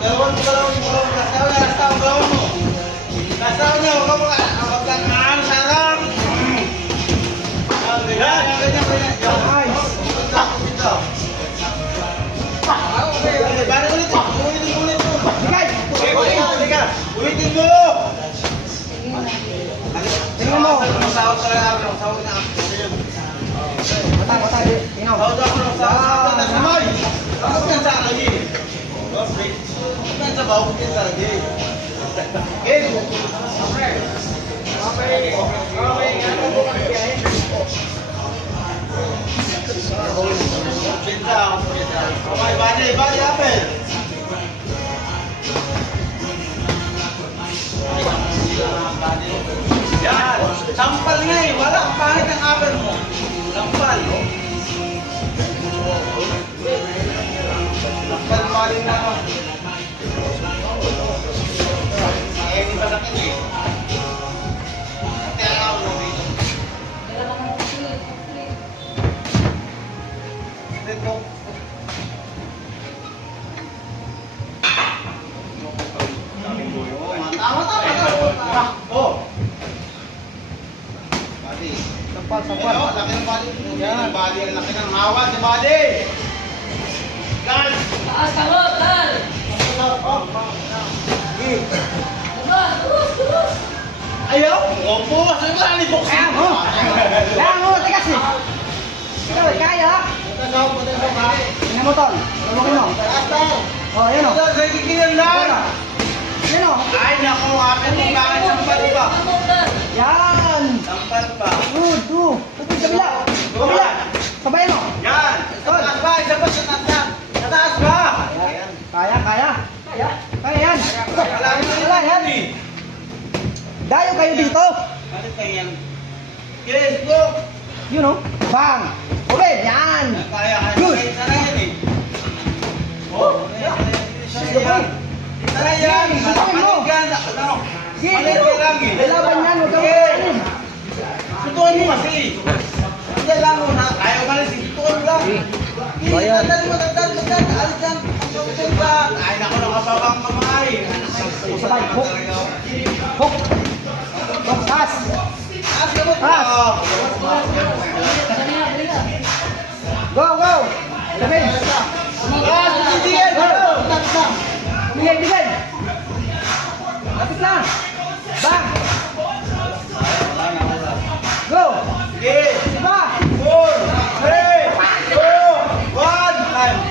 galawin mo. Lasaw niya, huwag kang ano sarang. Ganyan. Nice. Ito. Bari ulit. Ulitin mo. Tingnan mo. Sawag ka lang ako. Sawag na ako. Mata, tingnan. Sawag ako. Sawag na samay. Sawag ka sa lagi. Sawag ka sa bawang ka sa lagi. Game. Okay, bali, apel. Yan, sampal nga eh. Wala, ang pangit ang apel mo. Sampal, no? Sampal, bali na ako. Hindi pa nakin eh. Kaya nga ako dito. Dito. Tama. Oh. Bali. Sampal. Laki ng bali. Yan, bali. Laki ng hawa si bali. Yan. Taas ka mo, tal! Ayaw. Opo. Saan ba ni boxing? Kaya mo, tigas eh. Ikaw, kaya. Tingnan mo, tol. Tulungin mo. Oh, yan o. Nagigilan lang. Yan o. Ay, naku. Apel mo bakit sampal pa? Yan. Sampal pa. Good, two. Tutoy, kabila. Sabayan o. Yan. Sa taas ba? Isa pa sa taas. Sa taas ba? Ayan. Kaya yan. Wala yan eh. Dayo kayo dito. Ano yan? Yes, go. Yun o. Bang. Okay, yan. Kaya Good. sana yan eh. Oh, yan. Sana yan. Maligyan. Ano? Sige, Maligyan lang eh. Laban yan, huwag kang Sige. kanin. Sutuan mo kasi. Hindi lang mo na. Ayaw ka na sige. Sutuan mo lang. Bayan. Tandal. Alis lang. Ay, naku, nakababang mamay. Sabay, hook. Hook. Hook, pass. Pass. Go. Labin. Ah, sige. Bigay.